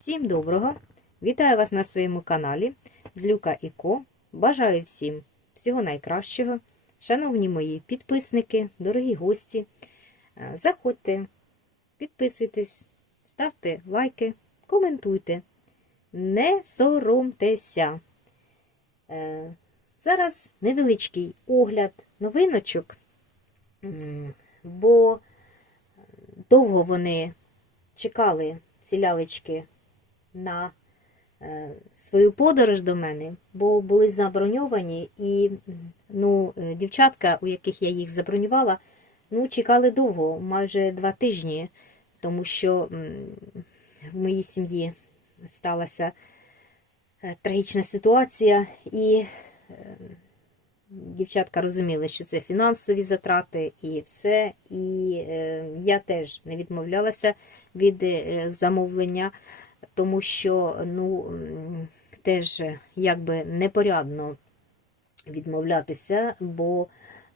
Всім доброго! Вітаю вас на своєму каналі Злюка і Ко. Бажаю всім всього найкращого. Шановні мої підписники, дорогі гості, е, заходьте, підписуйтесь, ставте лайки, коментуйте. Не соромтеся. Е, Зараз невеличкий огляд новиночок, бо довго вони чекали ці на е, свою подорож до мене, бо були заброньовані, і ну, е, дівчатка, у яких я їх забронювала, ну, чекали довго, майже два тижні, тому що в моїй сім'ї сталася е, трагічна ситуація, і дівчатка розуміли, що це фінансові затрати і все. І я теж не відмовлялася від замовлення тому що ну, теж якби непорядно відмовлятися, бо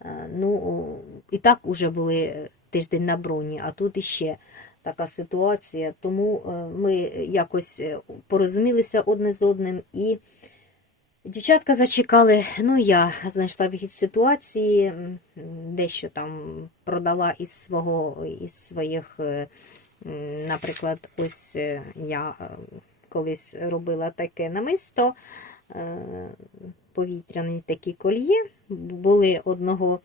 е, ну, і так уже були тиждень на броні, а тут іще така ситуація. Тому е, ми якось е, порозумілися одне з одним і. Дівчатка зачекали, ну я знайшла вихід ситуації, дещо там продала із свого із своїх е, Наприклад, ось е, я е, колись робила таке намисто, е, повітряні такі кольє. Були одного,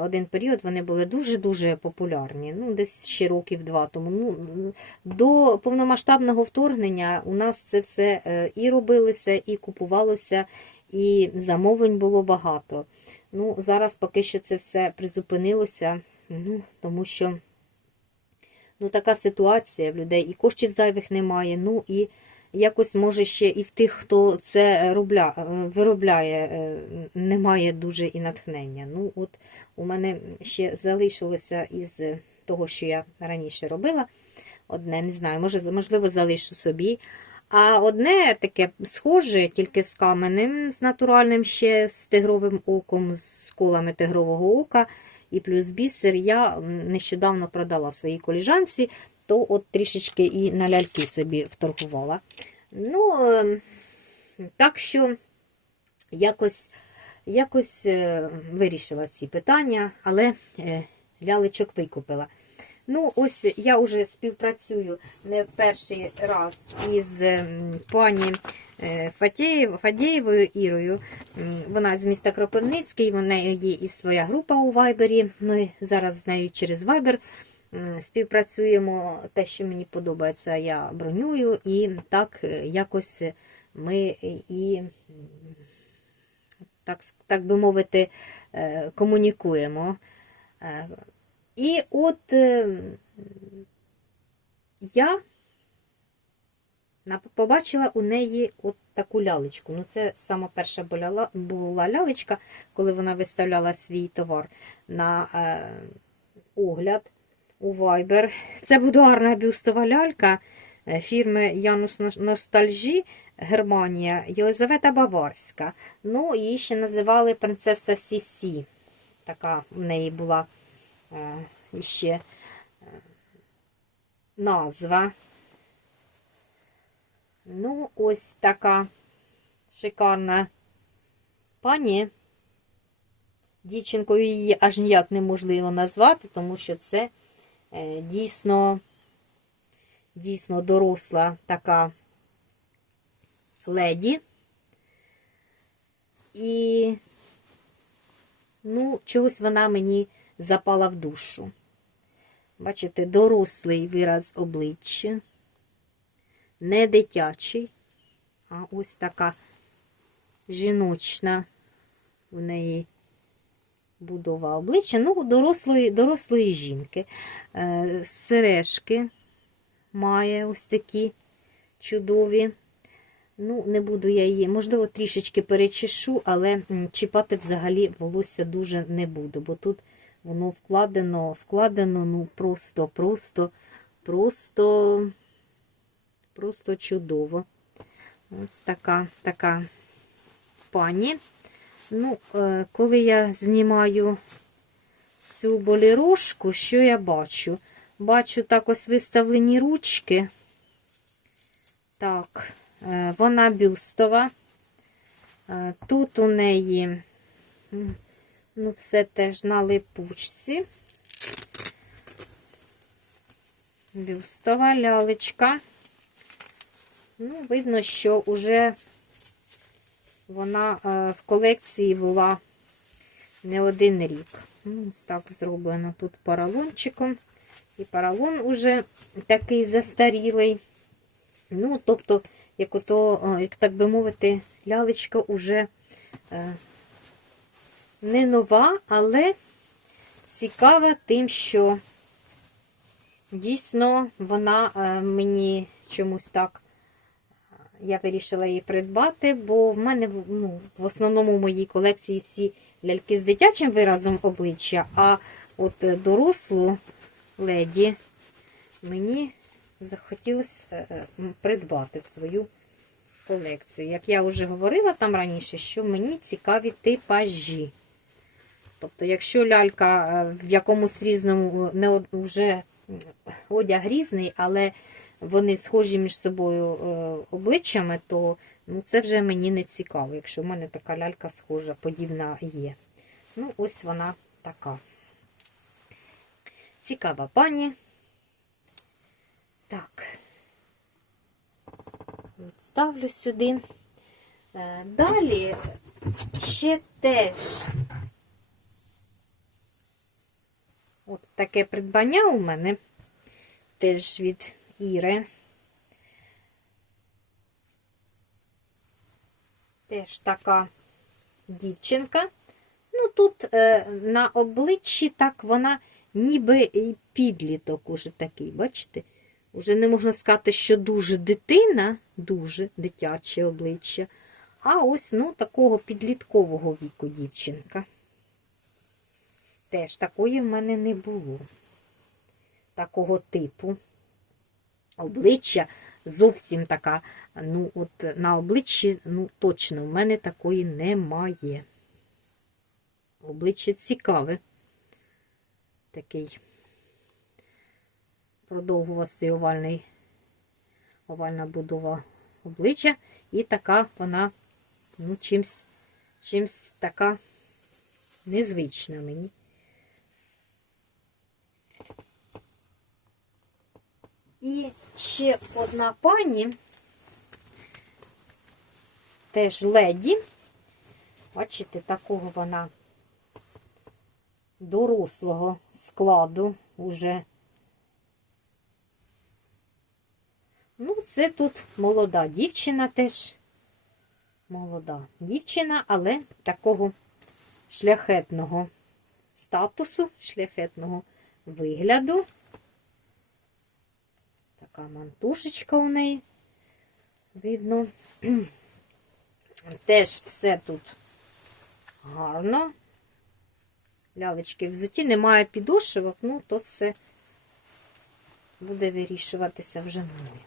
один період, вони були дуже-дуже популярні. Ну, десь ще років два тому. Ну, до повномасштабного вторгнення у нас це все і робилося, і купувалося, і замовлень було багато. Ну, Зараз поки що це все призупинилося, ну, тому що. Ну, така ситуація в людей, і коштів зайвих немає. Ну і якось, може, ще і в тих, хто це робля, виробляє, е, немає дуже і натхнення. Ну, от у мене ще залишилося із того, що я раніше робила. Одне, не знаю, може, можливо, залишу собі. А одне таке схоже, тільки з каменем, з натуральним ще з тигровим оком, з колами тигрового ока і плюс бісер я нещодавно продала своїй коліжанці, то от трішечки і на ляльки собі вторгувала. Ну, е, так що якось якось е, вирішила ці питання, але е, лялечок викупила. Ну, ось я вже співпрацюю не перший раз із ем, пані е, Фадєєвою Ірою. Вона з міста Кропивницький, вона є і своя група у Вайбері. Ми зараз з нею через Вайбер співпрацюємо. Те, що мені подобається, я бронюю, і так е, якось ми і, так, так би мовити, е, комунікуємо. І от е, я побачила у неї от таку лялечку. Ну, це сама перша була, була лялечка, коли вона виставляла свій товар на е, огляд у Viber. Це будуарна бюстова лялька е, фірми Янус Ностальжі. Германія, Єлизавета Баварська. Ну, її ще називали принцеса Сісі. Така в неї була е, іще е, назва. Ну, ось така шикарна пані. Дівчинкою її аж ніяк неможливо назвати, тому що це е, дійсно, дійсно доросла така леді. І, ну, чогось вона мені запала в душу. Бачите, дорослий вираз обличчя, не дитячий, а ось така жіночна в неї будова обличчя, ну, дорослої, дорослої жінки. Е, сережки має ось такі чудові. Ну, не буду я її, можливо, трішечки перечешу, але чіпати взагалі волосся дуже не буду, бо тут воно вкладено, вкладено, ну, просто, просто, просто, просто чудово. Ось така, така пані. Ну, е, коли я знімаю цю болірошку, що я бачу? Бачу так ось виставлені ручки. Так, е, вона бюстова. Е, Тут у неї ну, все теж на липучці. Бюстова лялечка. Ну, видно, що вже вона е, в колекції була не один рік. Ну, ось так зроблено тут поролончиком. І поролон уже такий застарілий. Ну, тобто, як ото, е, як так би мовити, лялечка уже е, не нова, але цікава тим, що дійсно вона е, мені чомусь так. е, Я вирішила її придбати, бо в мене ну, в основному в моїй колекції всі ляльки з дитячим виразом обличчя, а от е, дорослу леді мені захотілося придбати в свою колекцію. Як я вже говорила там раніше, що мені цікаві типажі. Тобто, якщо лялька е, в якомусь різному не вже одяг різний, але вони схожі між собою е, обличчями, то ну, це вже мені не цікаво, якщо в мене така лялька схожа, подібна є. Ну, ось вона така. Цікава пані. Так. Відставлю сюди. Е, Далі ще теж от таке придбання у мене теж від Іри. Теж така дівчинка. Ну, тут е, на обличчі так вона ніби і підліток уже такий, бачите? Уже не можна сказати, що дуже дитина, дуже дитяче обличчя. А ось ну, такого підліткового віку дівчинка. Теж такої в мене не було. Такого типу. Обличчя зовсім така. Ну, от на обличчі, ну, точно, в мене такої немає. Обличчя цікаве. Такий продовгувастий овальний, овальна будова обличчя. І така вона, ну, чимсь, чимсь така незвична мені. І ще одна пані, теж леді. Бачите, такого вона дорослого складу уже. Ну, це тут молода дівчина теж. Молода дівчина, але такого шляхетного статусу, шляхетного вигляду. Така мантушечка у неї видно. Теж все тут гарно. Лялечки взуті, немає підошивок, ну то все буде вирішуватися вже мною.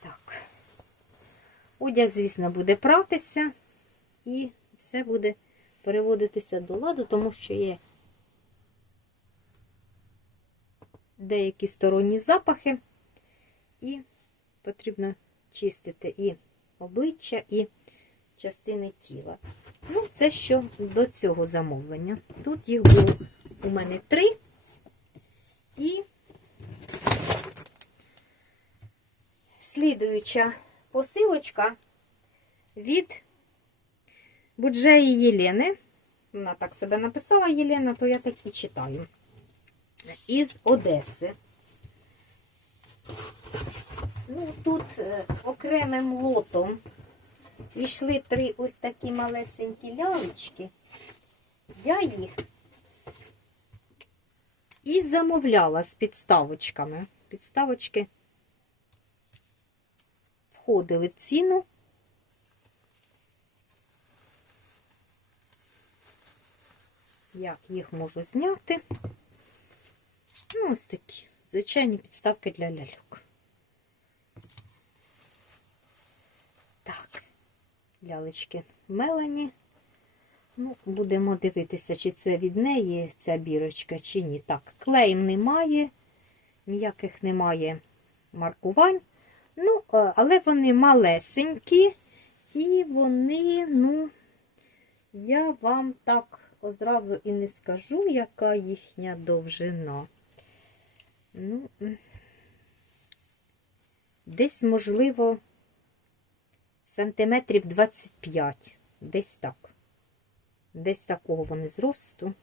Так. Одяг, звісно, буде пратися, і все буде переводитися до ладу, тому що є деякі сторонні запахи, і потрібно чистити і обличчя, і частини тіла. Ну, це що до цього замовлення. Тут їх було у мене три. І слідуюча посилочка від Буджеї Єлени. Вона так себе написала Єлена, то я так і читаю. Із Одеси. Ну, тут е, окремим лотом Пішли три ось такі малесенькі лялечки. Я їх і замовляла з підставочками. Підставочки входили в ціну. Як їх можу зняти? Ну, ось такі звичайні підставки для ляльок. Так лялечки Мелані. Ну, Будемо дивитися, чи це від неї ця бірочка, чи ні. Так, клеїм немає, ніяких немає маркувань. Ну, е, але вони малесенькі, і вони, ну, я вам так одразу і не скажу, яка їхня довжина. Ну, десь, можливо, сантиметрів 25. Десь так. Десь такого вони зросту.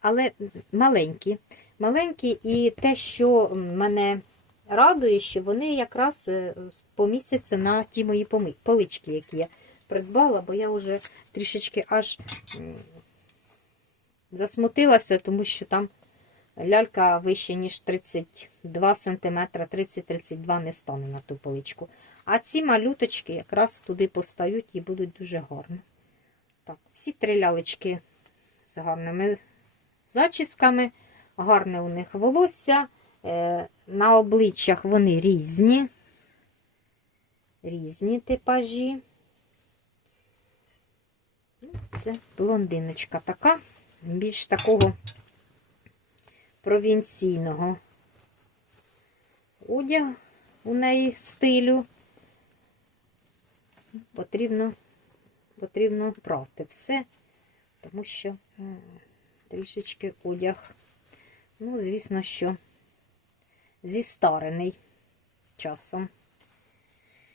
Але маленькі. Маленькі, і те, що мене радує, що вони якраз е, помістяться на ті мої полички, які я придбала, бо я вже трішечки аж засмутилася, тому що там лялька вище, ніж 32 см, 30-32 не стане на ту поличку. А ці малюточки якраз туди постають і будуть дуже гарні. Так, всі три лялечки з гарними зачісками, гарне у них волосся. Е, На обличчях вони різні, різні типажі. Ну, Це блондиночка така, більш такого провінційного одяг у неї стилю. Потрібно, потрібно прати все, тому що трішечки одяг, ну, звісно, що зістарений часом.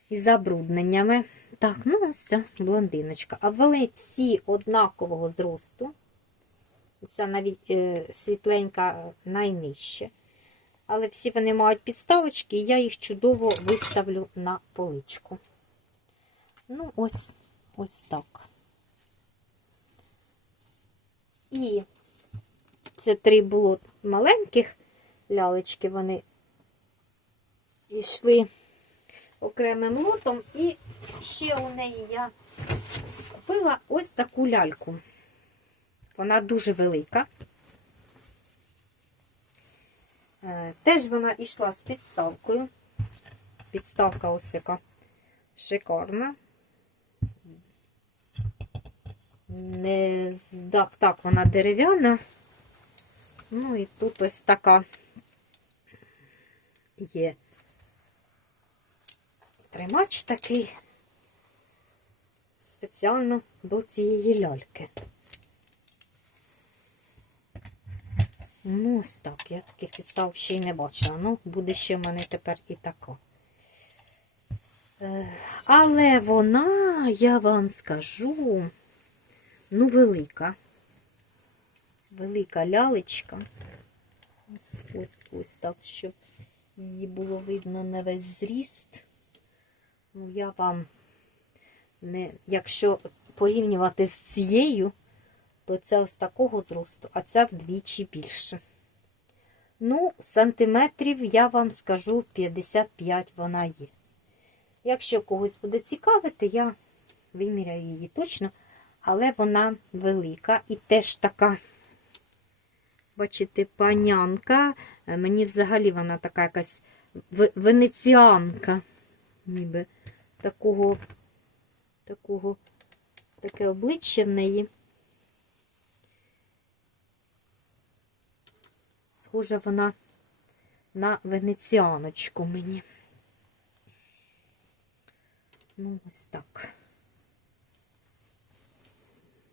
І забрудненнями. Так, ну ось ця блондиночка. А вони всі однакового зросту. Ця навіть е, світленька найнижче. Але всі вони мають підставочки, і я їх чудово виставлю на поличку. Ну, ось ось так. І це три було маленьких лялечки, вони йшли окремим лотом, і ще у неї я купила ось таку ляльку. Вона дуже велика. Е, Теж вона йшла з підставкою. Підставка ось яка шикарна. Не так, так, вона дерев'яна. Ну і тут ось така є тримач такий спеціально до цієї ляльки. Ну, ось так, я таких підстав ще й не бачила. Ну, буде ще в мене тепер і така. Е, Але вона, я вам скажу, ну, велика. Велика лялечка. Ось ось ось так, щоб її було видно на весь зріст. Ну, я вам не, якщо порівнювати з цією, то це ось такого зросту, а ця вдвічі більше. Ну, сантиметрів, я вам скажу, 55 вона є. Якщо когось буде цікавити, я виміряю її точно, але вона велика і теж така, бачите, панянка. Мені взагалі вона така якась венеціанка, ніби такого, такого, таке обличчя в неї. Схожа вона на венеціаночку мені. Ну, ось так.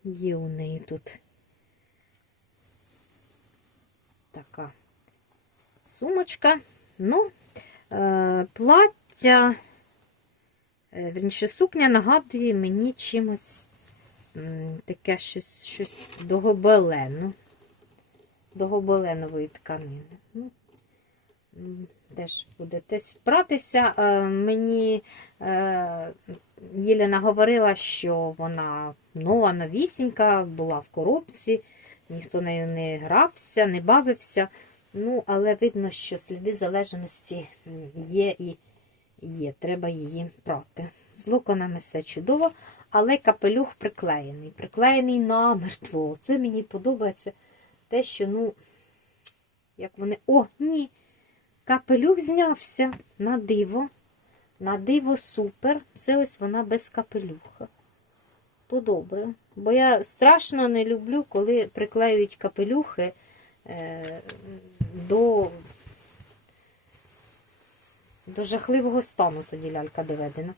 Є у неї тут така сумочка. Ну, е, плаття, е, верніше, сукня нагадує мені чимось таке щось, щось до гобелену. До гобеленової тканини. Ну, теж буде десь братися. Е, мені е, Єлена говорила, що вона нова, новісінька, була в коробці, ніхто нею не грався, не бавився. Ну, але видно, що сліди залежності є і є. Треба її прати. З локонами все чудово, але капелюх приклеєний. Приклеєний намертво. Це мені подобається те, що, ну, як вони. О, ні! Капелюх знявся на диво. На диво супер. Це ось вона без капелюха. То добре. Бо я страшно не люблю, коли приклеюють капелюхи е, до До жахливого стану тоді лялька доведена.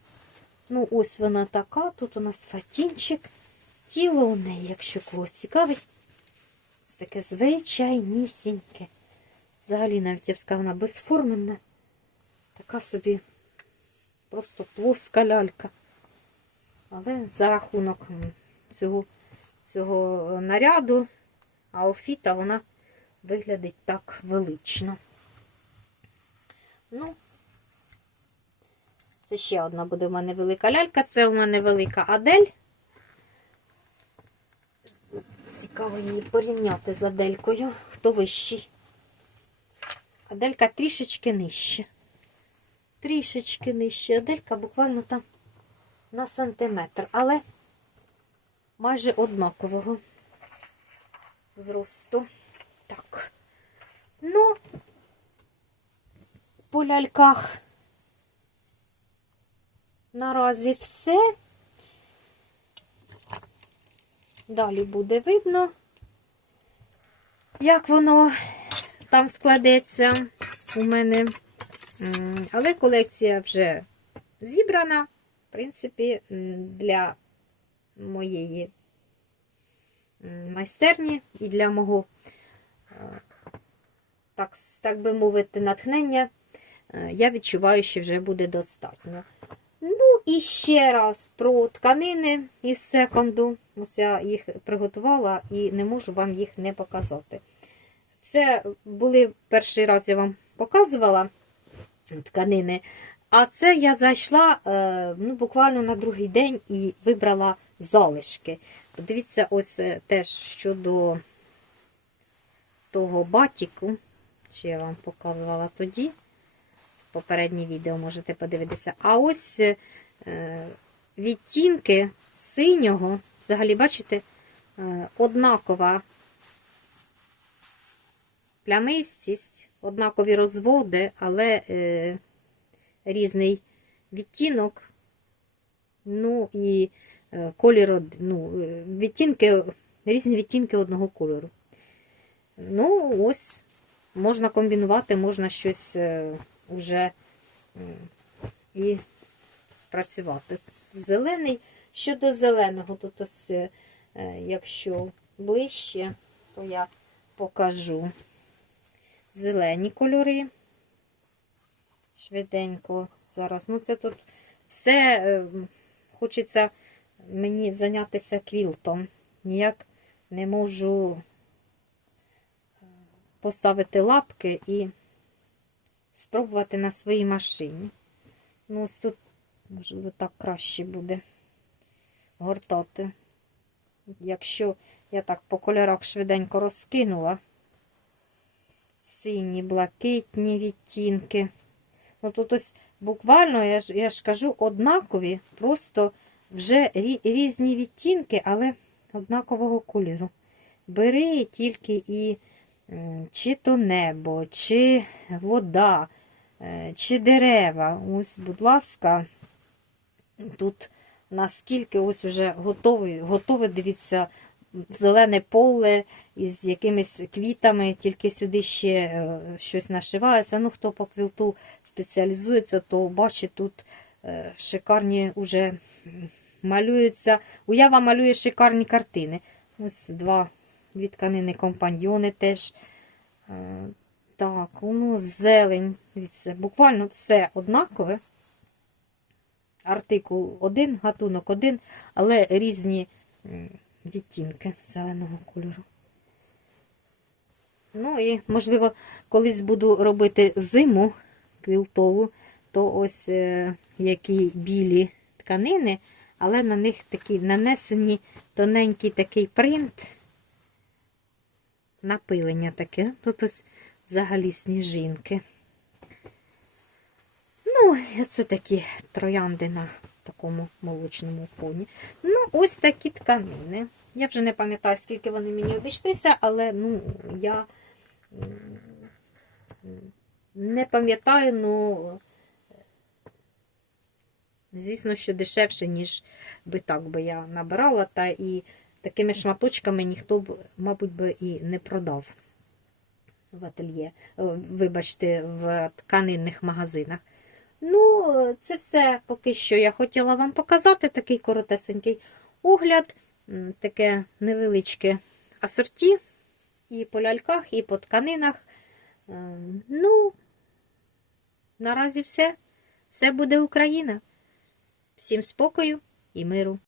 Ну, ось вона така, тут у нас фатінчик. Тіло у неї, якщо когось цікавить, ось таке звичайнісіньке. Взагалі, навіть я б сказала, вона безформенна. Така собі просто плоска лялька. Але за рахунок цього, цього наряду, ауфіта, вона виглядить так велично. Ну, це ще одна буде в мене велика лялька. Це у мене велика Адель. Цікаво її порівняти з Аделькою. Хто вищий? Аделька трішечки нижче. Трішечки нижче. Аделька буквально там на сантиметр, але майже однакового зросту. Так. Ну, по ляльках наразі все. Далі буде видно, як воно там складеться у мене. Але колекція вже зібрана, в принципі, для моєї майстерні і для мого, е, так, так би мовити, натхнення. е, Я відчуваю, що вже буде достатньо. Ну, і ще раз про тканини із секонду. Ось я їх приготувала і не можу вам їх не показати. Це були перший раз я вам показувала тканини. А це я зайшла е, ну, буквально на другий день і вибрала залишки. Подивіться, ось е, теж щодо того батіку, що я вам показувала тоді. Попереднє відео можете подивитися. А ось е, відтінки синього, взагалі, бачите, е, однакова плямистість, однакові розводи, але е, різний відтінок. Ну і е, колір, ну, е, відтінки, різні відтінки одного кольору. Ну, ось, можна комбінувати, можна щось уже і працювати. Зелений. Щодо зеленого, тут ось, е, якщо ближче, то я покажу зелені кольори. Швиденько зараз. Ну, це тут все е, хочеться мені зайнятися квілтом. Ніяк не можу е, поставити лапки і спробувати на своїй машині. Ну, ось тут, можливо, так краще буде гортати. Якщо я так по кольорах швиденько розкинула, сині, блакитні відтінки. Ну, тут ось буквально, я ж, я ж кажу, однакові, просто вже рі- різні відтінки, але однакового кольору. Бери тільки і чи то небо, чи вода, е, чи дерева. Ось, будь ласка, тут наскільки ось уже готовий, готове, дивіться, зелене поле із якимись квітами, тільки сюди ще е, щось нашивається. Ну, хто по квілту спеціалізується, то бачить тут е, шикарні уже малюються. Уява малює шикарні картини. Ось два дві тканини компаньйони теж. Е, Так, ну, зелень. Дивіться, буквально все однакове. Артикул один, гатунок один, але різні відтінки зеленого кольору. Ну і, можливо, колись буду робити зиму квілтову, то ось е, які білі тканини, але на них такі нанесені тоненький такий принт, напилення таке. Тут ось взагалі сніжинки. Ну, це такі троянди на такому молочному фоні. Ну, ось такі тканини. Я вже не пам'ятаю, скільки вони мені обійшлися, але ну, я не пам'ятаю, ну, звісно, що дешевше, ніж би так би я набирала, та і такими шматочками ніхто б, мабуть, би і не продав в ательє, Е, вибачте, в тканинних магазинах. Ну, це все поки що я хотіла вам показати. Такий коротесенький огляд, таке невеличке асорті і по ляльках, і по тканинах. Е, Ну, наразі все. Все буде Україна. Всім спокою і миру.